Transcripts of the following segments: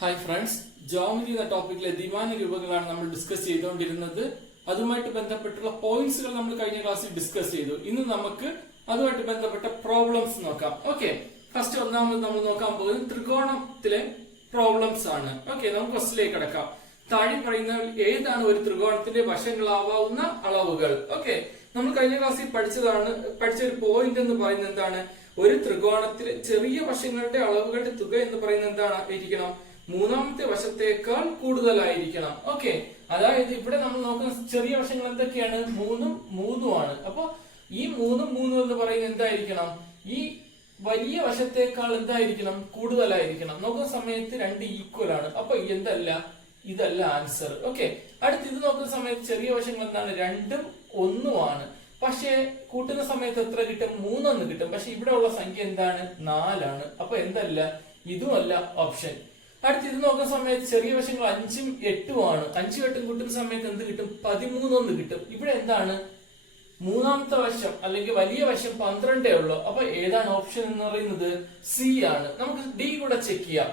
Hi friends, geometry എന്ന ടോപ്പിക്കിലെ ദ്വിമാന രൂപങ്ങളാണ് നമ്മൾ ഡിസ്കസ് ചെയ്തുകൊണ്ടിരുന്നത്. അതുമായിട്ട് ബന്ധപ്പെട്ടുള്ള പോയിന്റ്സുകൾ നമ്മൾ കഴിഞ്ഞ ക്ലാസ്സിൽ ഡിസ്കസ് ചെയ്തു. ഇന്ന് നമുക്ക് അതുമായിട്ട് ബന്ധപ്പെട്ട പ്രോബ്ലംസ് നോക്കാം. ഓക്കെ, ഫസ്റ്റ് ഒന്നാമത് നമ്മൾ നോക്കാൻ പോകുന്നത് ത്രികോണത്തിലെ പ്രോബ്ലംസ് ആണ്. ഓക്കെ, നമുക്ക് ക്വസ്റ്റിലേക്ക് കിടക്കാം. താഴെ പറയുന്ന ഏതാണ് ഒരു ത്രികോണത്തിന്റെ വശങ്ങളാവാവുന്ന അളവുകൾ? ഓക്കെ, നമ്മൾ കഴിഞ്ഞ ക്ലാസ്സിൽ പഠിച്ച ഒരു പോയിന്റ് എന്ന് പറയുന്നത് എന്താണ്? ഒരു ത്രികോണത്തിലെ ചെറിയ വശങ്ങളുടെ അളവുകളുടെ തുക എന്ന് പറയുന്നത് എന്താണ് ആയിരിക്കണം? മൂന്നാമത്തെ വശത്തേക്കാൾ കൂടുതലായിരിക്കണം. ഓക്കെ, അതായത് ഇവിടെ നമ്മൾ നോക്കുന്ന ചെറിയ വശങ്ങൾ എന്തൊക്കെയാണ്? മൂന്നും ആണ്. അപ്പൊ ഈ മൂന്നും എന്ന് പറയുന്നത് എന്തായിരിക്കണം? ഈ വലിയ വശത്തേക്കാൾ എന്തായിരിക്കണം? കൂടുതലായിരിക്കണം. നോക്കുന്ന സമയത്ത് രണ്ട് ഈക്വൽ ആണ്. അപ്പൊ ഇതല്ല ആൻസർ. ഓക്കെ, അടുത്ത് ഇത് നോക്കുന്ന സമയത്ത് ചെറിയ വശങ്ങൾ എന്താണ്? രണ്ടും ഒന്നുമാണ്. പക്ഷെ കൂട്ടുന്ന സമയത്ത് എത്ര കിട്ടും? 3 കിട്ടും. പക്ഷെ ഇവിടെ ഉള്ള സംഖ്യ എന്താണ്? 4 അപ്പൊ ഇതുമല്ല ഓപ്ഷൻ. അടുത്ത് ഇത് നോക്കുന്ന സമയത്ത് ചെറിയ വശങ്ങൾ 5ഉം 8ഉം ആണ്. 5ഉം 8ഉം കൂട്ടുന്ന സമയത്ത് എന്ത് കിട്ടും? 13 കിട്ടും. ഇവിടെ എന്താണ്? മൂന്നാമത്തെ വശം അല്ലെങ്കിൽ വലിയ വശം 12 ഉള്ളൂ. അപ്പൊ ഏതാണ് ഓപ്ഷൻ എന്ന് പറയുന്നത്? സി ആണ്. നമുക്ക് ഡി കൂടെ ചെക്ക് ചെയ്യാം.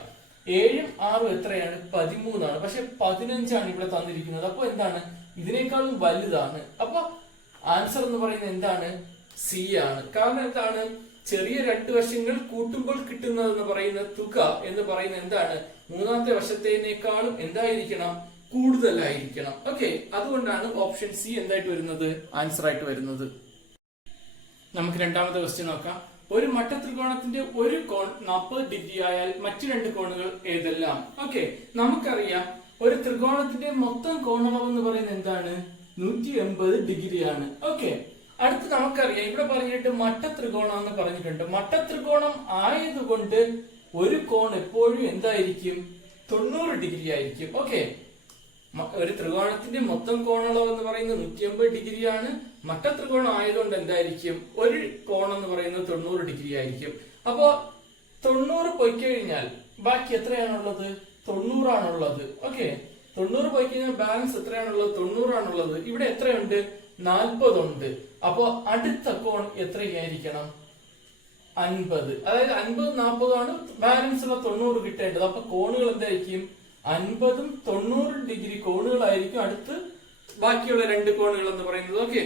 7ഉം 6ഉം എത്രയാണ്? 13 പക്ഷെ 15 ഇവിടെ തന്നിരിക്കുന്നത്. അപ്പൊ എന്താണ്? ഇതിനേക്കാളും വലുതാണ്. അപ്പൊ ആൻസർ എന്ന് പറയുന്നത് എന്താണ്? സി ആണ്. കാരണം എന്താണ്? ചെറിയ രണ്ട് വശങ്ങൾ കൂട്ടുമ്പോൾ കിട്ടുന്നത് എന്ന് പറയുന്ന തുക എന്ന് പറയുന്നത് എന്താണ്? മൂന്നാമത്തെ വശത്തേക്കാളും എന്തായിരിക്കണം? കൂടുതലായിരിക്കണം. ഓക്കെ, അതുകൊണ്ടാണ് ഓപ്ഷൻ സി എന്തായിട്ട് വരുന്നത്? ആൻസർ ആയിട്ട് വരുന്നത്. നമുക്ക് രണ്ടാമത്തെ ക്വസ്റ്റ്യൻ നോക്കാം. ഒരു മട്ടത്രികോണത്തിന്റെ ഒരു കോൺ 40 ഡിഗ്രി ആയാൽ മറ്റു രണ്ട് കോണുകൾ ഏതെല്ലാം? ഓക്കെ, നമുക്കറിയാം ഒരു ത്രികോണത്തിന്റെ മൊത്തം കോണളവ് എന്ന് പറയുന്നത് എന്താണ്? 180 ഡിഗ്രിയാണ്. ഓക്കെ, അടുത്ത് നമുക്കറിയാം ഇവിടെ പറഞ്ഞിട്ട് മട്ടത്രികോണം എന്ന് പറഞ്ഞിട്ടുണ്ട്. മട്ടത്രികോണം ആയതുകൊണ്ട് ഒരു കോൺ എപ്പോഴും എന്തായിരിക്കും? 90 ഡിഗ്രി ആയിരിക്കും. ഓക്കെ, ഒരു ത്രികോണത്തിന്റെ മൊത്തം കോണളവ് എന്ന് പറയുന്നത് 180 ഡിഗ്രിയാണ്. മട്ടത്രികോണം ആയതുകൊണ്ട് എന്തായിരിക്കും? ഒരു കോൺ എന്ന് പറയുന്നത് 90 ഡിഗ്രി ആയിരിക്കും. അപ്പോ 90 പോയി കഴിഞ്ഞാൽ ബാക്കി എത്രയാണുള്ളത്? 90 ആണുള്ളത്. ഓക്കെ, 90 പോയി കഴിഞ്ഞാൽ ബാലൻസ് എത്രയാണുള്ളത്? 90 ആണുള്ളത്. ഇവിടെ എത്രയുണ്ട്? 40 ഉണ്ട്. അപ്പോ അടുത്ത കോൺ എത്രയായിരിക്കണം? 50. അതായത് 50 40 ആണ് ബാലൻസ് ഉള്ള 90 കിട്ടേണ്ടത്. അപ്പൊ കോണുകൾ എന്തായിരിക്കും? 50ഉം 90 ഡിഗ്രി കോണുകളായിരിക്കും അടുത്ത് ബാക്കിയുള്ള രണ്ട് കോണുകൾ എന്ന് പറയുന്നത്. ഓക്കെ,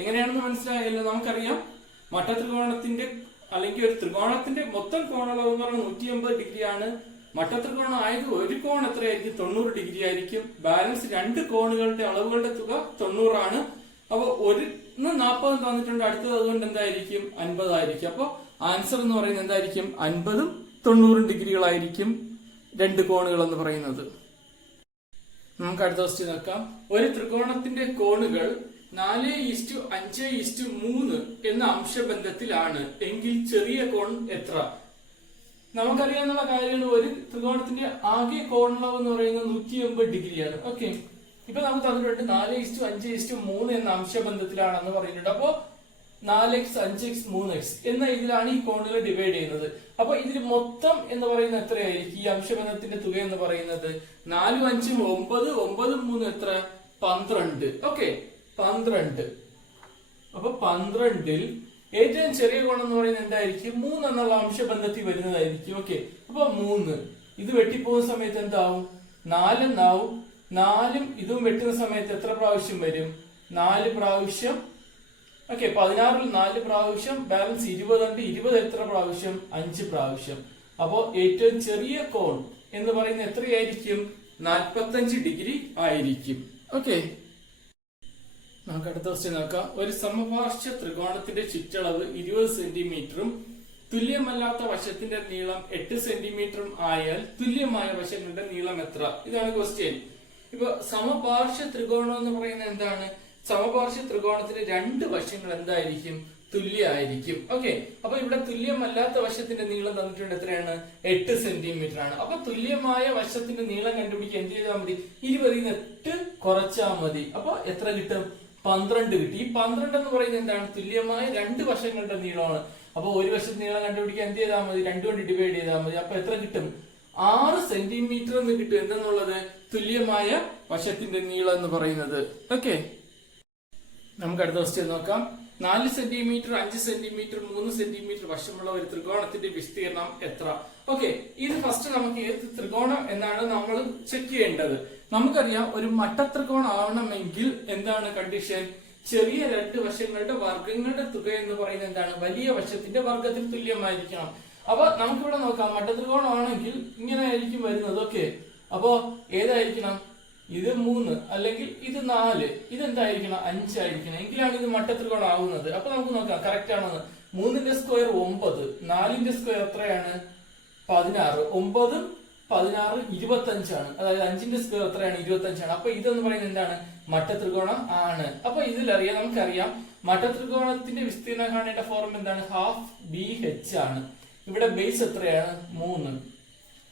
എങ്ങനെയാണെന്ന് മനസ്സിലായല്ലോ. നമുക്കറിയാം മട്ടത്രികോണത്തിന്റെ അല്ലെങ്കിൽ ഒരു ത്രികോണത്തിന്റെ മൊത്തം കോണളവ് എന്ന് പറയുന്നത് 180 ഡിഗ്രി ആണ്. മട്ടത്രികോണം ആയത് ഒരു കോൺ എത്രയായിരിക്കും? 90 ഡിഗ്രി ആയിരിക്കും. ബാലൻസ് രണ്ട് കോണുകളുടെ അളവുകളുടെ തുക 90 ആണ്. അപ്പൊ 40 തന്നിട്ടുണ്ട്. അടുത്തത് അതുകൊണ്ട് എന്തായിരിക്കും? 50 ആയിരിക്കും. അപ്പൊ ആൻസർ എന്ന് പറയുന്നത് എന്തായിരിക്കും? 50ഉം 90 ഡിഗ്രികളായിരിക്കും രണ്ട് കോണുകൾ എന്ന് പറയുന്നത്. നമുക്ക് അടുത്ത ക്വസ്റ്റ്യൻ നോക്കാം. ഒരു ത്രികോണത്തിന്റെ കോണുകൾ 4:5:3 എന്ന അംശബന്ധത്തിലാണ് എങ്കിൽ ചെറിയ കോൺ എത്ര? നമുക്കറിയാവുന്ന കാര്യമാണ്. ഒരു ത്രികോണത്തിന്റെ ആകെ കോണളവ് എന്ന് പറയുന്നത് 180 ഡിഗ്രിയാണ്. ഓക്കെ, ഇപ്പൊ നമുക്ക് തന്നിട്ടുണ്ട് 4:5:3 എന്ന അംശബന്ധത്തിലാണെന്ന് പറയുന്നുണ്ട്. അപ്പോ 4x 5x 3x എന്ന ഇതിലാണ് ഈ കോണുകൾ ഡിവൈഡ് ചെയ്യുന്നത്. അപ്പൊ ഇതിൽ മൊത്തം എന്ന് പറയുന്നത് എത്രയായിരിക്കും? ഈ അംശബന്ധത്തിന്റെ തുക എന്ന് പറയുന്നത് 4 5 9 9 3 എത്ര? 12. ഓക്കെ, 12. അപ്പൊ 12ൽ ഏറ്റവും ചെറിയ കോണം എന്ന് പറയുന്നത് എന്തായിരിക്കും? 3 എന്നുള്ള അംശബന്ധത്തിൽ വരുന്നതായിരിക്കും. ഓക്കെ, അപ്പൊ 3 ഇത് വെട്ടിപ്പോകുന്ന സമയത്ത് എന്താവും? 4 എന്നാവും. 4ഉം ഇതും വെട്ടുന്ന സമയത്ത് എത്ര പ്രാവശ്യം വരും? 4 പ്രാവശ്യം. ഓക്കെ, 16ൽ 4 പ്രാവശ്യം. ബാലൻസ് 20 ഉണ്ട്. 20 എത്ര പ്രാവശ്യം? 5 പ്രാവശ്യം. അപ്പോ ഏറ്റവും ചെറിയ കോൺ എന്ന് പറയുന്നത് എത്രയായിരിക്കും? 45 ഡിഗ്രി ആയിരിക്കും. ഓക്കെ, നമുക്ക് അടുത്ത ക്വസ്റ്റ്യൻ നോക്കാം. ഒരു സമപാർശ്വ ത്രികോണത്തിന്റെ ചുറ്റളവ് 20 സെന്റിമീറ്ററും തുല്യമല്ലാത്ത വശത്തിന്റെ നീളം 8 സെന്റിമീറ്ററും ആയാൽ തുല്യമായ വശങ്ങളുടെ നീളം എത്ര? ഇതാണ് ക്വസ്റ്റ്യൻ. ഇപ്പൊ സമപാർശ്വ ത്രികോണം എന്ന് പറയുന്നത് എന്താണ്? സമപാർശ്വ ത്രികോണത്തിന് രണ്ട് വശങ്ങൾ എന്തായിരിക്കും? തുല്യമായിരിക്കും. ഓക്കെ, അപ്പൊ ഇവിടെ തുല്യമല്ലാത്ത വശത്തിന്റെ നീളം തന്നിട്ടുണ്ട്. എത്രയാണ്? 8 സെന്റിമീറ്റർ ആണ്. അപ്പൊ തുല്യമായ വശത്തിന്റെ നീളം കണ്ടുപിടിക്കാൻ എന്ത് ചെയ്താൽ മതി? 20ൽ 8 കുറച്ചാൽ മതി. അപ്പൊ എത്ര കിട്ടും? 12 കിട്ടി. ഈ 12 എന്ന് പറയുന്നത് എന്താണ്? തുല്യമായ രണ്ട് വശങ്ങളുടെ നീളമാണ്. അപ്പൊ ഒരു വശത്തെ നീളം കണ്ടുപിടിക്കാൻ എന്ത് ചെയ്താൽ മതി? 2 കൊണ്ട് ഡിവൈഡ് ചെയ്താൽ മതി. അപ്പൊ എത്ര കിട്ടും? 6 സെന്റിമീറ്റർ എന്ന് കിട്ടും. എന്തെന്നുള്ളത്? തുല്യമായ വശത്തിന്റെ നീളം എന്ന് പറയുന്നത്. ഓക്കെ, നമുക്ക് അടുത്ത ക്വസ്റ്റ്യൻ നോക്കാം. 4 സെന്റിമീറ്റർ 5 സെന്റിമീറ്റർ 3 സെന്റിമീറ്റർ വശമുള്ള ഒരു ത്രികോണത്തിന്റെ വിസ്തീർണം എത്ര? ഓക്കെ, ഇത് ഫസ്റ്റ് നമുക്ക് ഏത് ത്രികോണം എന്നാണ് നമ്മൾ ചെക്ക് ചെയ്യേണ്ടത്. നമുക്കറിയാം ഒരു മട്ടത്രികോണം ആവണമെങ്കിൽ എന്താണ് കണ്ടീഷൻ? ചെറിയ രണ്ട് വശങ്ങളുടെ വർഗങ്ങളുടെ തുക എന്ന് പറയുന്നത് എന്താണ്? വലിയ വശത്തിന്റെ വർഗത്തിന് തുല്യമായിരിക്കണം. അപ്പൊ നമുക്കിവിടെ നോക്കാം, മട്ടത്രികോണം ആണെങ്കിൽ ഇങ്ങനെ ആയിരിക്കും വരുന്നത്. ഓക്കെ, അപ്പോ ഏതായിരിക്കണം? ഇത് 3 അല്ലെങ്കിൽ ഇത് 4, ഇതെന്തായിരിക്കണം? 5 ആയിരിക്കണം. എങ്കിലാണ് ഇത് മട്ടത്രികോണം ആവുന്നത്. അപ്പൊ നമുക്ക് നോക്കാം കറക്റ്റ് ആണെന്ന്. 3ന്റെ സ്ക്വയർ 9, 4ന്റെ സ്ക്വയർ എത്രയാണ്? 16. 9 16 25 ആണ്. അതായത് 5ന്റെ സ്ക്വയർ എത്രയാണ്? 25 ആണ്. അപ്പൊ ഇതെന്ന് പറയുന്നത് എന്താണ്? മട്ടത്രികോണം ആണ്. അപ്പൊ ഇതിലറിയാം, നമുക്കറിയാം മട്ടത്രികോണത്തിന്റെ വിസ്തീർണം കാണേണ്ട ഫോർം എന്താണ്? ഹാഫ് BH ആണ്. ഇവിടെ ബേസ് എത്രയാണ്? 3.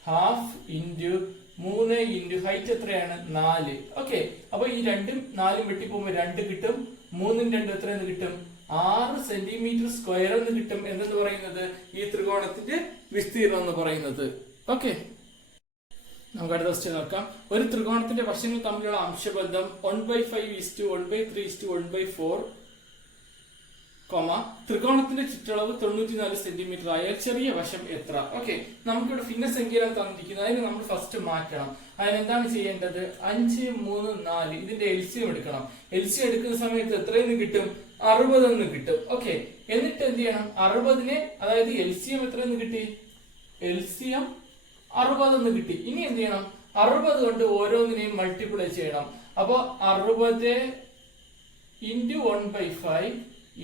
ഹാഫ് ഇൻറ്റു 3 ഇൻറ്റു ഹൈറ്റ് എത്രയാണ്? 4. ഓക്കെ, അപ്പൊ ഈ 2ഉം 4ഉം വെട്ടിപ്പോകുമ്പോ 2 കിട്ടും. 3ഉം 2 എത്രയെന്ന് കിട്ടും? 6 സെന്റിമീറ്റർ സ്ക്വയർ എന്ന് കിട്ടും. എന്തെന്ന് പറയുന്നത്? ഈ ത്രികോണത്തിന്റെ വിസ്തീർണം എന്ന് പറയുന്നത്. ഓക്കെ, നമുക്ക് അടുത്ത ക്വസ്റ്റ്യൻ നോക്കാം. ഒരു ത്രികോണത്തിന്റെ വശങ്ങൾ തമ്മിലുള്ള അംശബന്ധം 1/5:1/3:1/4, ത്രികോണത്തിന്റെ ചുറ്റളവ് 94 സെന്റിമീറ്റർ ആയാൽ ചെറിയ വശം എത്ര? ഓക്കെ, നമുക്കിവിടെ ഭിന്നസംഖ്യയിലാണ് തന്നിരിക്കുന്നത്. അതിന് നമ്മൾ ഫസ്റ്റ് മാറ്റണം. അതിനെന്താണ് ചെയ്യേണ്ടത്? 5, 3, 4 ഇതിന്റെ LCM എടുക്കണം. LCM എടുക്കുന്ന സമയത്ത് എത്രയെന്ന് കിട്ടും? 60 എന്ന് കിട്ടും. ഓക്കെ, എന്നിട്ട് എന്ത് ചെയ്യണം? 60നെ, അതായത് LCM എത്രയെന്ന് കിട്ടി? LCM 60 എന്ന് കിട്ടി. ഇനി എന്ത് ചെയ്യണം? 60 കൊണ്ട് ഓരോന്നിനെയും മൾട്ടിപ്ലൈ ചെയ്യണം. അപ്പൊ 60 ഇൻറ്റു 1/5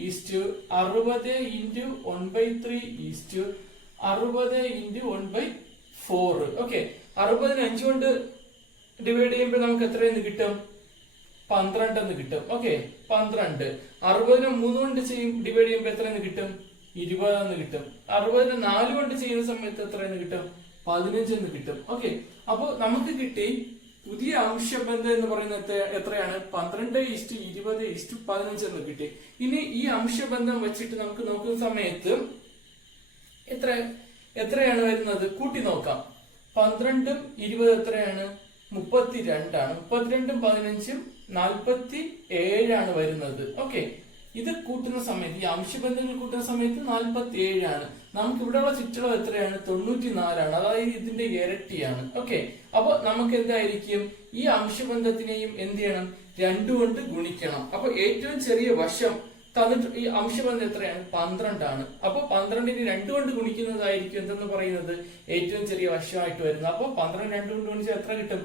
ഈസ്റ്റു 60 ഇൻറ്റു 1/3 ഈസ്റ്റു 60 ഇൻറ്റു 1/4. ഓക്കെ, 60നെ 5 കൊണ്ട് ഡിവൈഡ് ചെയ്യുമ്പോൾ നമുക്ക് എത്രയെന്ന് കിട്ടും? 12 എന്ന് കിട്ടും. ഓക്കെ, 12. 60നെ 3 കൊണ്ട് ഡിവൈഡ് ചെയ്യുമ്പോൾ എത്രയെന്ന് കിട്ടും? 20 എന്ന് കിട്ടും. 60നെ 4 കൊണ്ട് ചെയ്യുന്ന സമയത്ത് എത്രയെന്ന് കിട്ടും? 15 എന്ന് കിട്ടും. ഓക്കെ, അപ്പൊ നമുക്ക് കിട്ടി പുതിയ അംശബന്ധം എന്ന് പറയുന്നത് എത്രയാണ്? 12:20:15 എന്ന് കിട്ടി. ഇനി ഈ അംശബന്ധം വെച്ചിട്ട് നമുക്ക് നോക്കുന്ന സമയത്ത് എത്രയാണ് വരുന്നത്? കൂട്ടി നോക്കാം. 12ഉം 20 എത്രയാണ്? 32 ആണ്. 32ഉം 15ഉം 47 ആണ് വരുന്നത്. ഓക്കെ, ഇത് കൂട്ടുന്ന സമയത്ത്, ഈ അംശബന്ധങ്ങൾ കൂട്ടുന്ന സമയത്ത് 47 ആണ്. നമുക്ക് ഇവിടെയുള്ള ചുറ്റളവ് എത്രയാണ്? 94 ആണ്. അതായത് ഇതിന്റെ ഇരട്ടിയാണ്. ഓക്കെ, അപ്പൊ നമുക്ക് എന്തായിരിക്കും? ഈ അംശബന്ധത്തിനെയും എന്ത് ചെയ്യണം? 2 കൊണ്ട് ഗുണിക്കണം. അപ്പൊ ഏറ്റവും ചെറിയ വശം തന്നിട്ട് ഈ അംശബന്ധം എത്രയാണ്? 12 ആണ്. അപ്പൊ 12നെ 2 കൊണ്ട് ഗുണിക്കുന്നതായിരിക്കും എന്തെന്ന് പറയുന്നത്? ഏറ്റവും ചെറിയ വശമായിട്ട് വരുന്നത്. അപ്പൊ 12 2 കൊണ്ട് ഗുണിച്ചാൽ എത്ര കിട്ടും?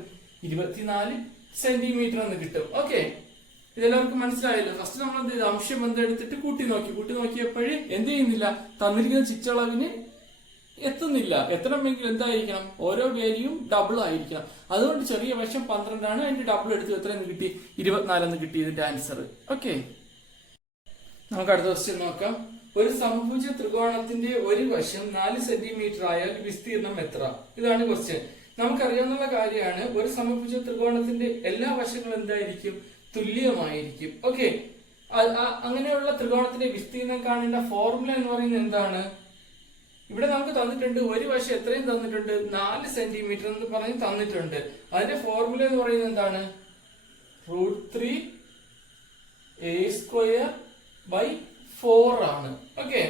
24 സെന്റിമീറ്റർ എന്ന് കിട്ടും. ഓക്കെ, ഇതെല്ലാവർക്കും മനസ്സിലായല്ലോ. ഫസ്റ്റ് നമ്മൾ എന്ത് ചെയ്തു? അംശബന്ധം എടുത്തിട്ട് കൂട്ടി നോക്കിയപ്പോഴേ എന്ത് ചെയ്യുന്നില്ല? തന്നിരിക്കുന്ന ചുറ്റളവിന് എത്തുന്നില്ല. എത്തണമെങ്കിൽ എന്തായിരിക്കണം? ഓരോ വാല്യൂയും ഡബിൾ ആയിരിക്കണം. അതുകൊണ്ട് ചെറിയ വശം 12 ആണ്. അതിന്റെ ഡബിൾ എടുത്ത് എത്രയെന്ന് കിട്ടി? 24 എന്ന് കിട്ടി ഇതിന്റെ ആൻസർ. ഓക്കെ, നമുക്ക് അടുത്ത ക്വസ്റ്റ്യൻ നോക്കാം. ഒരു സമഭുജ ത്രികോണത്തിന്റെ ഒരു വശം 4 സെന്റിമീറ്റർ ആയാൽ വിസ്തീർണം എത്ര? ഇതാണ് ക്വസ്റ്റ്യൻ. നമുക്കറിയാവുന്ന കാര്യമാണ്, ഒരു സമഭുജ ത്രികോണത്തിന്റെ എല്ലാ വശങ്ങളും എന്തായിരിക്കും? തുല്യമായിരിക്കും. ഓക്കെ, അങ്ങനെയുള്ള ത്രികോണത്തിന്റെ വിസ്തീർണം കാണേണ്ട ഫോർമുല എന്ന് പറയുന്നത് എന്താണ്? ഇവിടെ നമുക്ക് തന്നിട്ടുണ്ട് ഒരു വശം എത്രയും തന്നിട്ടുണ്ട്? 4 സെന്റിമീറ്റർ എന്ന് പറഞ്ഞ് തന്നിട്ടുണ്ട്. അതിന്റെ ഫോർമുല എന്ന് പറയുന്നത് എന്താണ്? √3a²/4 ആണ്. ഓക്കെ,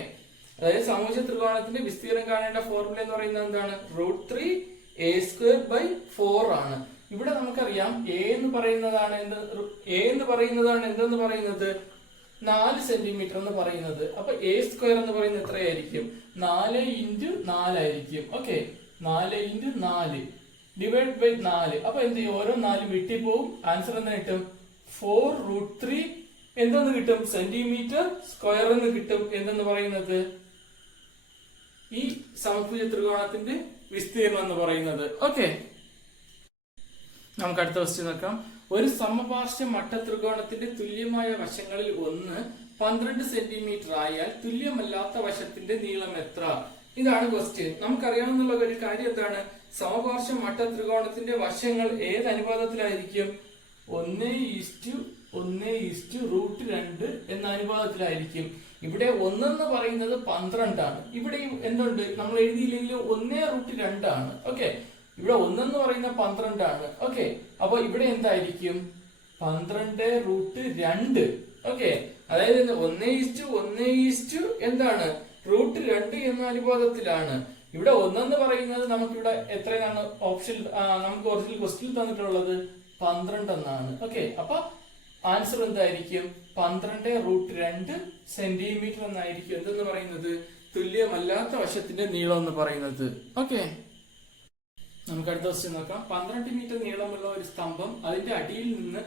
അതായത് സമഭുജ ത്രികോണത്തിന്റെ വിസ്തീർണം കാണേണ്ട ഫോർമുല എന്ന് പറയുന്നത് എന്താണ്? √3a²/4 ആണ്. ഇവിടെ നമുക്കറിയാം എ എന്ന് പറയുന്നതാണ് എന്തെന്ന് പറയുന്നത്? 4 സെന്റിമീറ്റർ എന്ന് പറയുന്നത്. അപ്പൊ a² എന്ന് പറയുന്നത് എത്രയായിരിക്കും? 4 × 4 ആയിരിക്കും. Okay, 4 × 4 divide by 4. അപ്പൊ എന്ത് ചെയ്യും? ഓരോ 4 വെട്ടിപ്പോവും. ആൻസർ എന്ന് കിട്ടും 4√3 എന്തെന്ന് കിട്ടും? സെന്റിമീറ്റർ സ്ക്വയർ എന്ന് കിട്ടും. എന്തെന്ന് പറയുന്നത്? ഈ സമഭുജ ത്രികോണത്തിന്റെ വിസ്തീർണം എന്ന് പറയുന്നത്. ഓക്കെ, നമുക്ക് അടുത്ത ക്വസ്റ്റ്യൻ നോക്കാം. ഒരു സമപാർശ്വ മട്ടത്രികോണത്തിന്റെ തുല്യമായ വശങ്ങളിൽ ഒന്ന് 12 സെന്റിമീറ്റർ ആയാൽ തുല്യമല്ലാത്ത വശത്തിന്റെ നീളം എത്ര? ഇതാണ് ക്വസ്റ്റ്യൻ. നമുക്കറിയാവുന്ന ഒരു കാര്യം എന്താണ്? സമപാർശ്വ മട്ടത്രികോണത്തിന്റെ വശങ്ങൾ ഏത് അനുപാതത്തിലായിരിക്കും? 1:1:√2 എന്ന അനുപാതത്തിലായിരിക്കും. ഇവിടെ 1 എന്ന് പറയുന്നത് 12 ആണ്. ഇവിടെ എന്തുണ്ട്? നമ്മൾ എഴുതിയില്ലെങ്കിൽ 1√2 ആണ്. ഓക്കെ, ഇവിടെ 1 എന്ന് പറയുന്ന 12 ആണ്. ഓക്കെ, അപ്പൊ ഇവിടെ എന്തായിരിക്കും? 12√2. ഓക്കെ, അതായത് 1:1 എന്താണ് √2 എന്ന അനുപാതത്തിലാണ്. ഇവിടെ 1 എന്ന് പറയുന്നത് നമുക്കിവിടെ എത്രയാണ് ഓപ്ഷൻ, നമുക്ക് ഒറിജിനൽ ക്വസ്റ്റ്യൻ തന്നിട്ടുള്ളത് 12 എന്നാണ്. ഓക്കെ, അപ്പൊ ആൻസർ എന്തായിരിക്കും? 12√2 സെന്റിമീറ്റർ എന്നായിരിക്കും എന്തെന്ന് പറയുന്നത്, തുല്യമല്ലാത്ത വശത്തിന്റെ നീളം എന്ന് പറയുന്നത്. ഓക്കെ, നമുക്ക് അടുത്ത ക്വസ്റ്റ്യൻ നോക്കാം. 12 മീറ്റർ നീളമുള്ള ഒരു സ്തംഭം അതിന്റെ അടിയിൽ നിന്ന്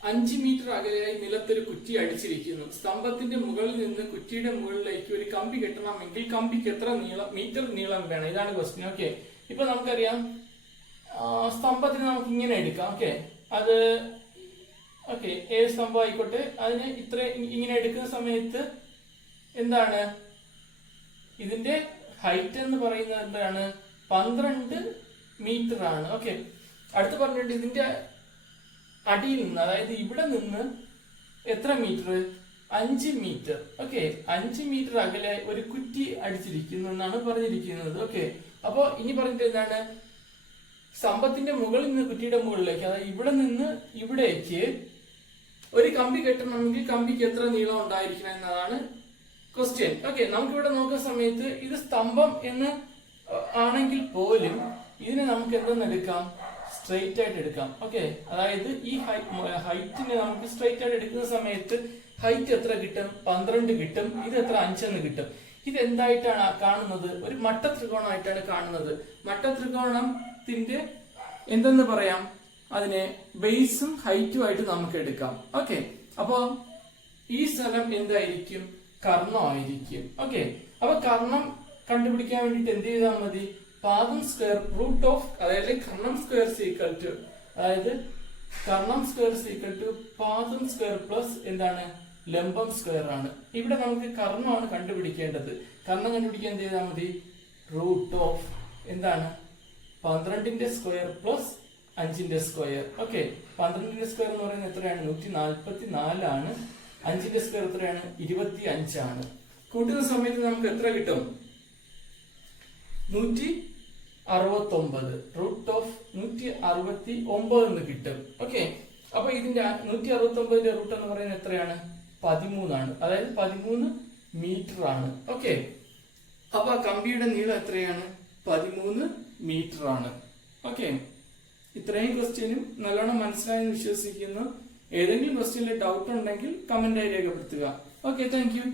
5 മീറ്റർ അകലെയായി നിലത്തൊരു കുറ്റി അടിച്ചിരിക്കുന്നു. സ്തംഭത്തിന്റെ മുകളിൽ നിന്ന് കുറ്റിയുടെ മുകളിലേക്ക് ഒരു കമ്പി കെട്ടണമെങ്കിൽ കമ്പിക്ക് എത്ര മീറ്റർ നീളം വേണം? ഇതാണ് ക്വസ്റ്റ്യൻ. ഓക്കെ, ഇപ്പൊ നമുക്കറിയാം സ്തംഭത്തിന് നമുക്ക് ഇങ്ങനെ എടുക്കാം. ഓക്കെ, അത് ഓക്കെ ഏത് സ്തംഭം ആയിക്കോട്ടെ, അതിന് ഇത്ര ഇങ്ങനെ എടുക്കുന്ന സമയത്ത് എന്താണ് ഇതിന്റെ ഹൈറ്റ് എന്ന് പറയുന്നത് എന്താണ്? 12 മീറ്റർ ആണ്. ഓക്കെ, അടുത്ത് പറഞ്ഞിട്ട് ഇതിന്റെ അടിയിൽ നിന്ന്, അതായത് ഇവിടെ നിന്ന് എത്ര മീറ്റർ? 5 മീറ്റർ. ഓക്കെ, 5 മീറ്റർ അകലെ ഒരു കുറ്റി അടിച്ചിരിക്കുന്നു എന്നാണ് പറഞ്ഞിരിക്കുന്നത്. ഓക്കെ, അപ്പൊ ഇനി പറഞ്ഞിട്ട് എന്താണ്? സ്തംഭത്തിന്റെ മുകളിൽ നിന്ന് കുറ്റിയുടെ മുകളിലേക്ക്, അതായത് ഇവിടെ നിന്ന് ഇവിടേക്ക് ഒരു കമ്പി കെട്ടണമെങ്കിൽ കമ്പിക്ക് എത്ര നീളം ഉണ്ടായിരിക്കണം എന്നതാണ് ക്വസ്റ്റ്യൻ. ഓക്കെ, നമുക്കിവിടെ നോക്കുന്ന സമയത്ത് ഇത് സ്തംഭം എന്ന് ആണെങ്കിൽ പോലും ഇതിനെ നമുക്ക് എന്തെന്ന് എടുക്കാം? സ്ട്രെയിറ്റ് ആയിട്ട് എടുക്കാം. ഓക്കെ, അതായത് ഈ ഹൈറ്റിനെ നമുക്ക് സ്ട്രെയിറ്റ് ആയിട്ട് എടുക്കുന്ന സമയത്ത് ഹൈറ്റ് എത്ര കിട്ടും? 12 കിട്ടും. ഇത് എത്ര? 5 എന്ന് കിട്ടും. ഇത് എന്തായിട്ടാണ് കാണുന്നത്? ഒരു മട്ടത്രികോണമായിട്ടാണ് കാണുന്നത്. മട്ടത്രികോണത്തിന്റെ എന്തെന്ന് പറയാം? അതിനെ ബേസും ഹൈറ്റും ആയിട്ട് നമുക്ക് എടുക്കാം. ഓക്കെ, അപ്പൊ ഈ സ്ഥലം എന്തായിരിക്കും? കർണമായിരിക്കും. ഓക്കെ, അപ്പൊ കർണം കണ്ടുപിടിക്കാൻ വേണ്ടിട്ട് എന്ത് ചെയ്താൽ മതി? പാദം സ്ക്വയർ റൂട്ട് ഓഫ്, അതായത് കർണം സ്ക്വയർ ഈക്വൽ ടു, അതായത് കർണം സ്ക്വയർ ഈക്വൽ ടു പാദം സ്ക്വയർ പ്ലസ് എന്താണ്? ലംബം സ്ക്വയർ ആണ്. ഇവിടെ നമുക്ക് കർണമാണ് കണ്ടുപിടിക്കേണ്ടത്. കർണം കണ്ടുപിടിക്കാൻ എന്ത് ചെയ്താൽ മതി? റൂട്ട് ഓഫ് എന്താണ്? 12ന്റെ സ്ക്വയർ പ്ലസ് 5ന്റെ സ്ക്വയർ. ഓക്കെ, 12ന്റെ സ്ക്വയർ എന്ന് പറയുന്നത് എത്രയാണ്? 144 ആണ്. 5ന്റെ സ്ക്വയർ എത്രയാണ്? 25 ആണ്. കൂട്ടുന്ന സമയത്ത് നമുക്ക് എത്ര കിട്ടും? 169. റൂട്ട് ഓഫ് 169 എന്ന് കിട്ടും. ഓക്കെ, അപ്പൊ ഇതിന്റെ 169ന്റെ റൂട്ട് എന്ന് പറയുന്നത് എത്രയാണ്? 13 ആണ്. അതായത് 13 മീറ്റർ ആണ്. ഓക്കെ, അപ്പൊ ആ കമ്പിയുടെ നീളം എത്രയാണ്? 13 മീറ്റർ ആണ്. ഓക്കെ, ഇത്രയും ക്വസ്റ്റ്യനും നല്ലോണം മനസ്സിലായെന്ന് വിശ്വസിക്കുന്നു. ഏതെങ്കിലും ക്വസ്റ്റ്യനിൽ ഡൗട്ട് ഉണ്ടെങ്കിൽ കമന്റായി രേഖപ്പെടുത്തുക. Okay, thank you.